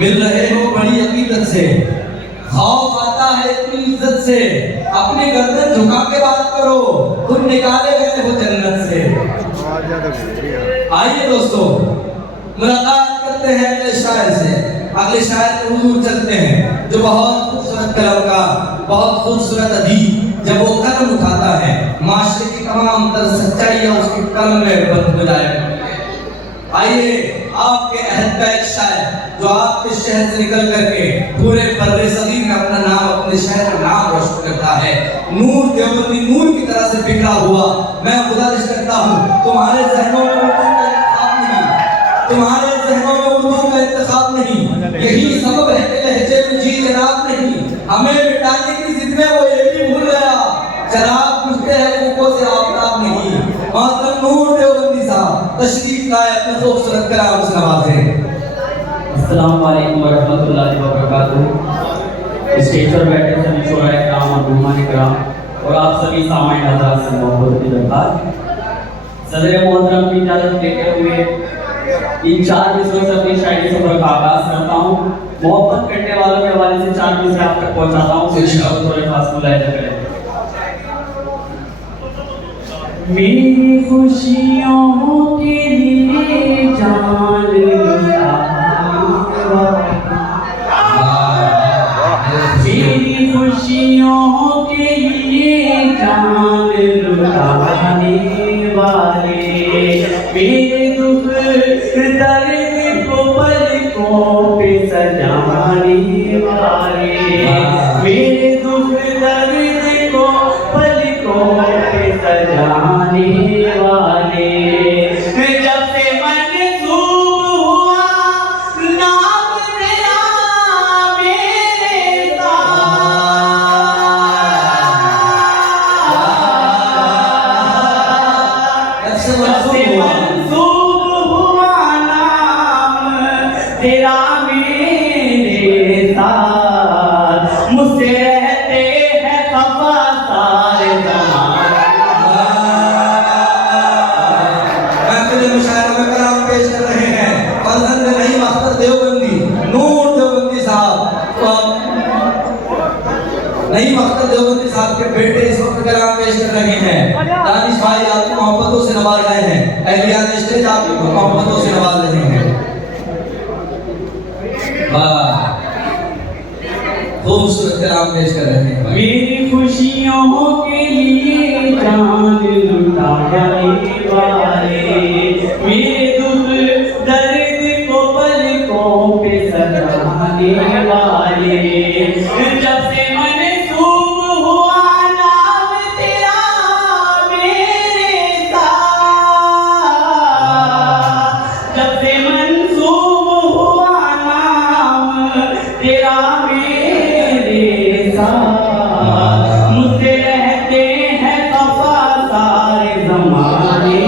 मिल रहे हो बड़ी अकीदत से, खौफ आता है इतनी इज्जत से, अपनी गर्दन झुका के बात करो, खुद निकाले गए हो जन्नत से। आइए दोस्तों मुलाकात करते हैं अगले शायर से। अगले शायर पे हुजूर चलते हैं जो बहुत खूबसूरत कलमकार, बहुत खूबसूरत अदीब, जब वो कलम उठाता है माशरे की तमाम तर सच्चाइयां उसके कलम में बंद हो जाए। आइए आपके अहद का एक शायर जो आपके शहर से निकल करके पूरे बर्रे सगीर में अपना नाम, अपने शहर का नाम रोशन करता है। नूर देवबंदी नूर की तरह से बिखरा हुआ, मैं गुजारिश करता हूँ तुम्हारे जहनों में उर्दू का इंतखाब नहीं, तुम्हारे जहनों में उर्दू का इंतखाब नहीं, यही सबब है कि लहजे में जी जनाब नहीं, हमें मिटाने की जिद में वो ये भी भूल गया, चराग बुझते हैं फूकों से आफ्ताब नहीं। मातरम नूर देवबंदी साहब तशरीफ लाए, अपने खूबसूरत कलाम से नवाजें। अस्सलाम वालेकुम वरहमतुल्लाहि वबरकातुहू। स्टेज पर बैठे सभी शोराए कराम और मेहमान कराम और आप सभी सामाईन हज़रात से मोहब्बत की दरख्वास्त। सदर मोहतरम की इजाज़त लेते हुए इन 4 मिसरों से अपनी शायरी सफर का आगाज़ करता हूँ। मोहब्बत करने वालों के हवाले से 4 मिसरे आप तक पहुँचाता हूँ। थोड़े खास मुलाहिजा करें। मेरी खुशियों के लिए जान मेरी खुशियों के लिए जान लुटाने वाले, मेरे दुख दर्द को पलकों पे सजाने वाले, मेरे दुख दर्द को पलकों पे सजाने वाले, जब से मंसूब हुआ नाम तेरा मेरे जब से मंसूब हुआ नाम तेरा मेरे साथ, मुझसे रहते हैं खफा सारे ज़माने। महफिल मुशायरा में कलाम पेश कर रहे हैं फजल नहीं अख्तर देवबंदी नूर देवबंदी साहब, नहीं अख्तर देवबंदी साहब के बेटे इस वक्त कलाम पेश कर रहे हैं। दानिश भाई आपको मोहब्बतों से नवाज रहे हैं, अहलियान स्टेज आपको मोहब्बतों से नवाज रहे हैं। वाह, खूबसूरत कलाम पेश कर रहे हैं। मेरी खुशियों के लिए जान लुटाने वाले, मेरे दुख दर्द को पलकों पे सजाने वाले, जब से मंसूब हुआ नाम तेरा मेरे साथ, जब से मंसूब हुआ नाम तेरा मेरे साथ, मुझसे रहते हैं खफा सारे ज़माने,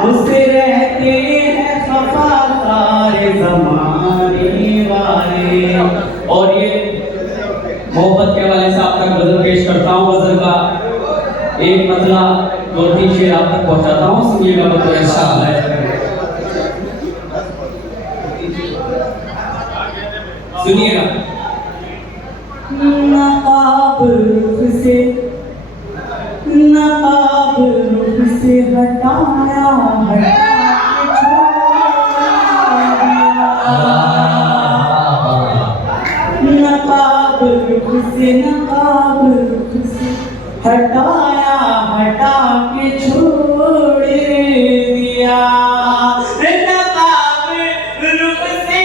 मुझसे रहते हैं खफा सारे ज़माने वाले। और ये मोहब्बत के हवाले से आप तक गज़ल पेश करता हूँ। गज़ल का एक मतला 2-3 शेर आप तक पहुँचाता हूँ, सुनिएगा बतौर इंशाअल्लाह। सुनिएगा। नकाब रुख से हटाया नकाब रुख से हटाया, हटा के छोड़ दिया, नकाब रुख से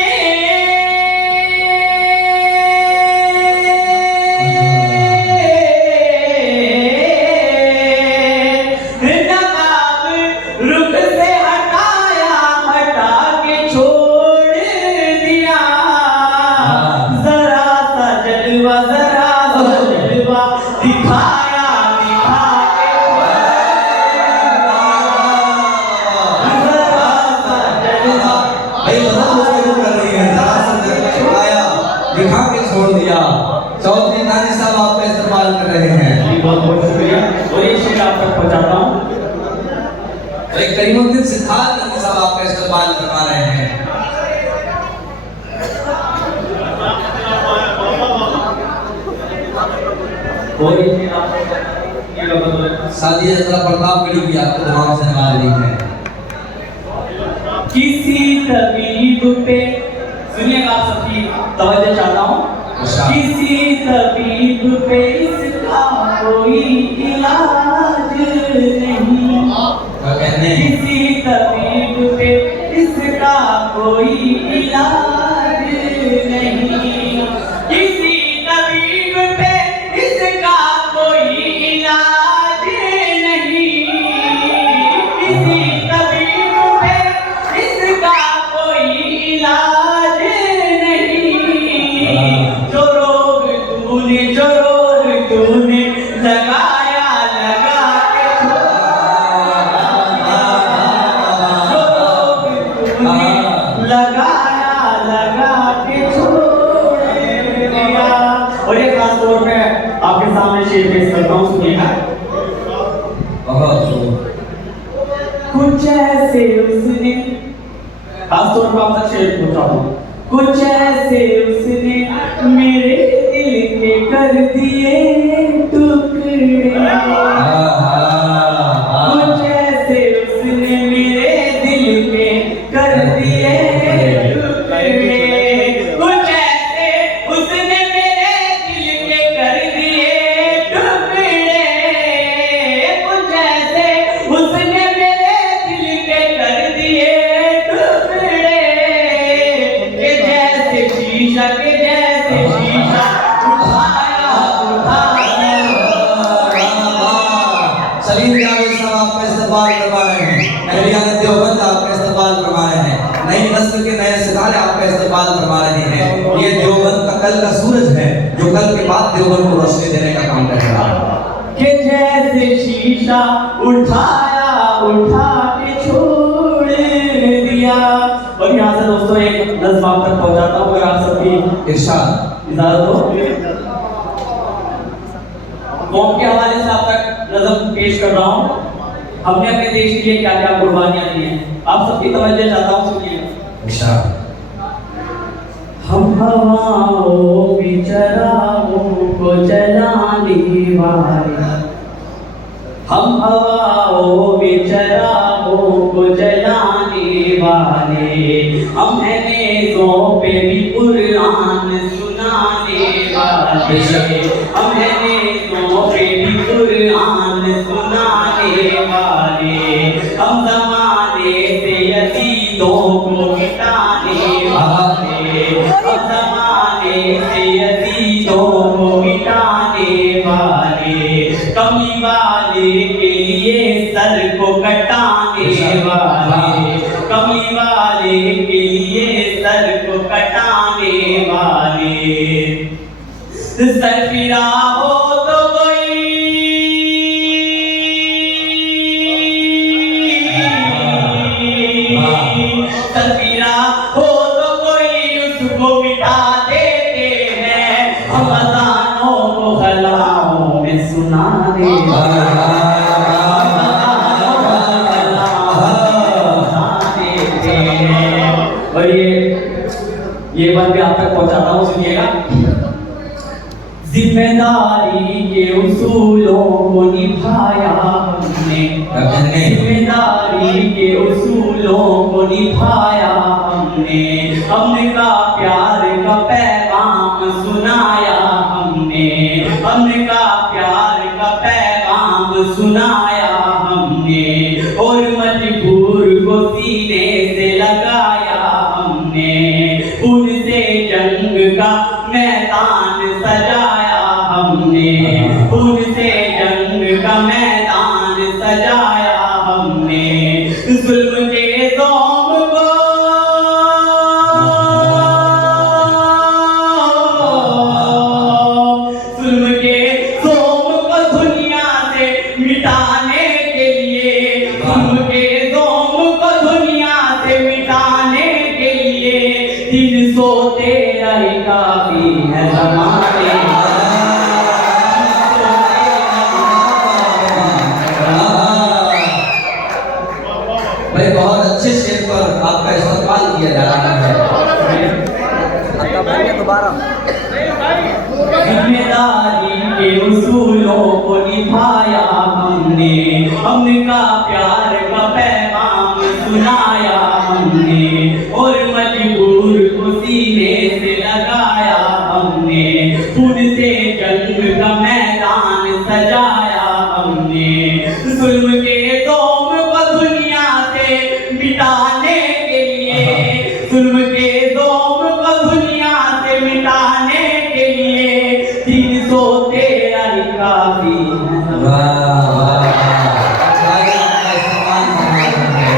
करीमुद्दीन सिद्धार्थ नकवी साहब आपका इस्तकबाल फरमा रहे हैं। सादिया जरा प्रताप गढ़ी भी आपको दुआओं से नवाज रही है। किसी तबीब पे, सुनिएगा आप सबकी तवज्जो चाहता हूँ। किसी तबीब पे इसका कोई इलाज नहीं, किसी तबीब पे इसका कोई इलाज नहीं, किसी तबीब पे इसका कोई इलाज नहीं, किसी तबीब पे इसका कोई इलाज नहीं। जो रोग तूने लगाया लगा के लगाया लगा के छोड़ दिया। और एक खास तौर पे आपके सामने शेर पेश करता हूँ, सुनिएगा। कुछ ऐसे उसने, खास तौर पर आपसे शेर पूछा हूँ, कुछ ऐसे उसने मेरे दिल के कर दिए टुकड़े, कुछ ऐसे उसने मेरे दिल के कर दिए टुकड़े, कुछ ऐसे उसने मेरे दिल के कर दिए टुकड़े, कुछ ऐसे उसने मेरे दिल के कर दिए टुकड़े, के जैसे शीशा उठाया सलीम जावेद साहब आपका इस्तकबाल फरमा रहे हैं। अहलियान देवबंद आपका इस्तकबाल फरमा रहे हैं। नई नस्ल के नए सितारे आपका इस्तकबाल फरमा रहे हैं। ये देवबंद का कल का सूरज है जो कल के बाद देवबंद को रोशनी देने का काम कर रहा है। कि जैसे शीशा उठा के छोड़ दिया। और यहाँ से दोस्तों एक नज़्म आप तक पहुँचाता हूँ, अगर आप सबकी इरशाद इजाजत हो। कौम के हवाले से आप तक नज़्म पेश कर रहा हूँ। हमने अपने देश के लिए क्या क्या कुर्बानियां दी हैं, आप सबकी तवज्जो चाहता हूँ, सुनिए। इरशाद। हम हवाओं में चरागों को जलाने वाले, हम हवाओं में चरागों को जलाने वाले, हम हैं नेज़ों पे भी कुरान सुनाने वाले, हम हैं नेज़ों पे भी कुरान सुनाने वाले, हम ज़माने से यज़ीदों को मिटाने वाले, हम ज़माने से यज़ीदों को मिटाने वाले, कमी वाले के लिए सर को कटाने वाले, कमी वाले के लिए सर को कटाने वाले, सरफिरा हो तो कोई, सरफिरा हो तो कोई उसको मिटा देते हैं, हम अज़ानों को गलाओं में सुना देते हैं। और ये बात भी आप तक पहुंचाता हूँ, सुनिएगा। जिम्मेदारी के उसूलों को निभाया हमने, जिम्मेदारी के उसूलों को निभाया हमने, हमने का प्यार का पैगाम सुनाया हमने, हमने का प्यार का पैगाम सुनाया हमने, और मजबूर को सीने से लगाया हमने, उनसे जंग का मैदान सजाया हमने, उनसे जंग का मैदान सजाया हमने, जुल्म के ज़ौम को जुल्म के ज़ौम को दुनिया से मिटाने के लिए, जुल्म के ज़ौम को दुनिया से मिटाने के लिए, 313 ही काफी है ज़माने। अच्छे शेर पर आपका इस्तेमाल किया जा रहा है। दोबारा जिम्मेदारी के उसूलों को निभाया हमने, हमका प्यार का पैगाम सुनाया हमने, और मजबूर को सीने से लगाया हमने, खुद से जंग का मैदान सजाया हमने, जुल्म के दौर को दुनिया से मिटाने के लिए, जुल्म के दौर को दुनिया से मिटाने के लिए 313 ही काफी है। वाह वाह आगे आपका इस्तेमाल करना है।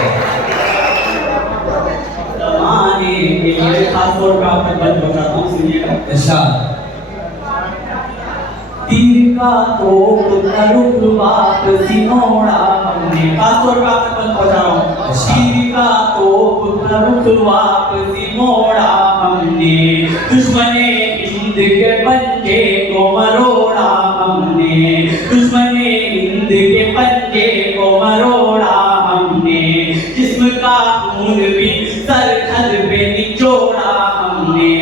जमाने के लिए खास तौर पर आपको बात बताता हूँ, सुनिएगा। इरशाद तीर का तोप तरुक वापसी मोड़ा हमने, खास तौर पर आपको बात बता रहा हूँ। तीर का तोप तरुक वापसी मोड़ा हमने, दुश्मने हिंद के पंजे को मरोड़ा हमने, दुश्मने हिंद के पंजे को मरोड़ा हमने, जिस्म का खून भी सरहद पे निचोड़ा हमने,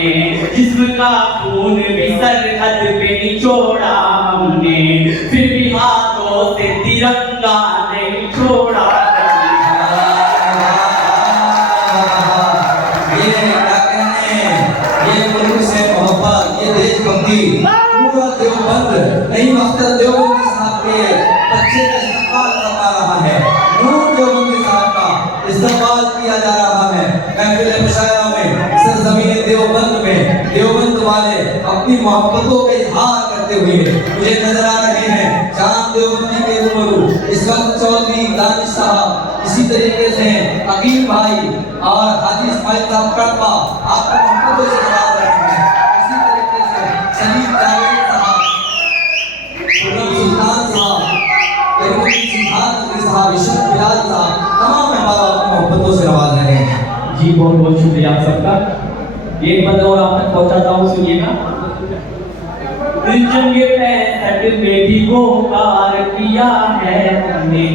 जिस्म का खून भी सरहद पे निचोड़ा हमने, फिर भी हाथों से तिरंगा नहीं छोड़ा। ये क्या कहने, ये मुल्क से मोहब्बत, ये देशभक्ति पूरा देवबंद नहीं मकसद देवबंदी साहब के बच्चे का इस्तेमाल करवा रहा है। नूर देवबंदी साहब का इस्तेमाल किया जा रहा है। महफिल मुशायरा में सरजमीन देवबंद में देवबंद वाले अपनी मोहब्बतों का इजहार करते हुए मुझे नजर आ रहे हैं। चांद देवबंदी के रूबरू इस वक्त चौधरी दानिश साहब, इसी तरीके से अकील भाई और हाजी इस्माइल साहब कड़पा आपको मोहब्बतों से नवाज रहे हैं। इसी तरीके से सलीम जावेद साहब, खुर्रम सुल्तान साहब, करीमुद्दीन सिद्धार्थ नकवी साहब, इशरत बिलाल साहब, तमाम मेहमान आपको मोहब्बतों से नवाज रहे हैं। जी बहुत बहुत शुक्रिया आप सबका। एक बात और आप तक पहुंचाता हूँ, सुनिएगा। जंग 65 में भी वो कार किया है हमने,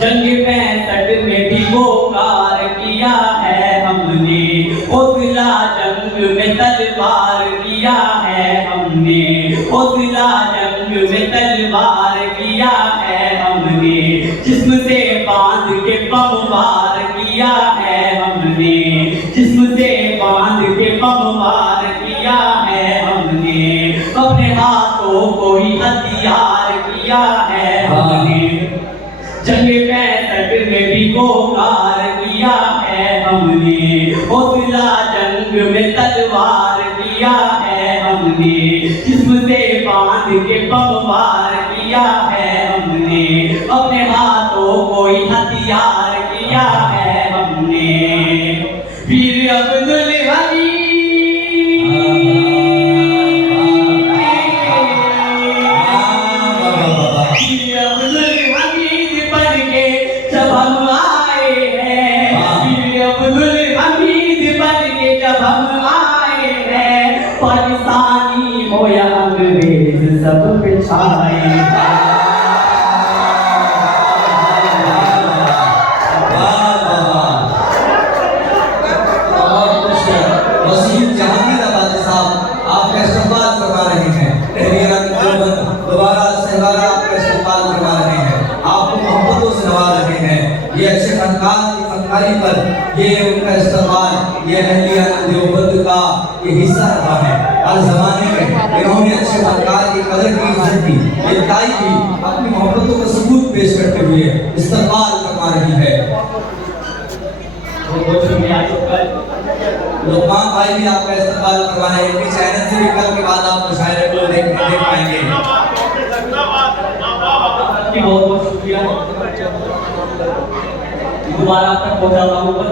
जंग 65 में भी वो कार किया है हमने, हौसला जंग में तलवार किया है हमने, हौसला जंग में तलवार किया है हमने, जिस्म से बांध के बम वार किया है हमने, जिस्म से बांध के बम वार किया है हमने, अपने हाथों को ही हथियार किया है हमने, जंग 65 में भी वो कार किया है हमने, हौसला जंग में तलवार किया है हमने, जिस्म से बांध के बम वार किया है हमने, अपने हाथों को ही हथियार किया है हमने। वीर अब्दुल हमीद बन के जब हम आए हैं, वीर अब्दुल हमीद बन के जब हम आए हैं, पाकिस्तानी हो या अंग्रेज सब पे छाए। वसीम जहांगीर साहब आपका इस्तेमाल करवा रहे हैं। दोबारा सहवारा आपका इस्तेमाल करवा रहे हैं, आपको मोहब्बतों से नवा रहे हैं। ये अच्छे फनकार की फनकारी पर ये उनका इस्तेमाल, ये अहलिया देवबंद का ये हिस्सा रहा है। हर जमाने में इन्होंने अच्छे फनकार की कदर की, इज्जत की, इब्ताई की, अपनी मोहब्बतों का सबूत पेश करते हुए इस्तेमाल करवा रही है। लुकमान भाई भी आपका इस्तेमाल करवा रहे हैं। इनके चैनल से भी कल के बाद आप मुशायरे को देख पाएंगे। बहुत बहुत शुक्रिया। दोबारा तक पहुंचाता हूँ पर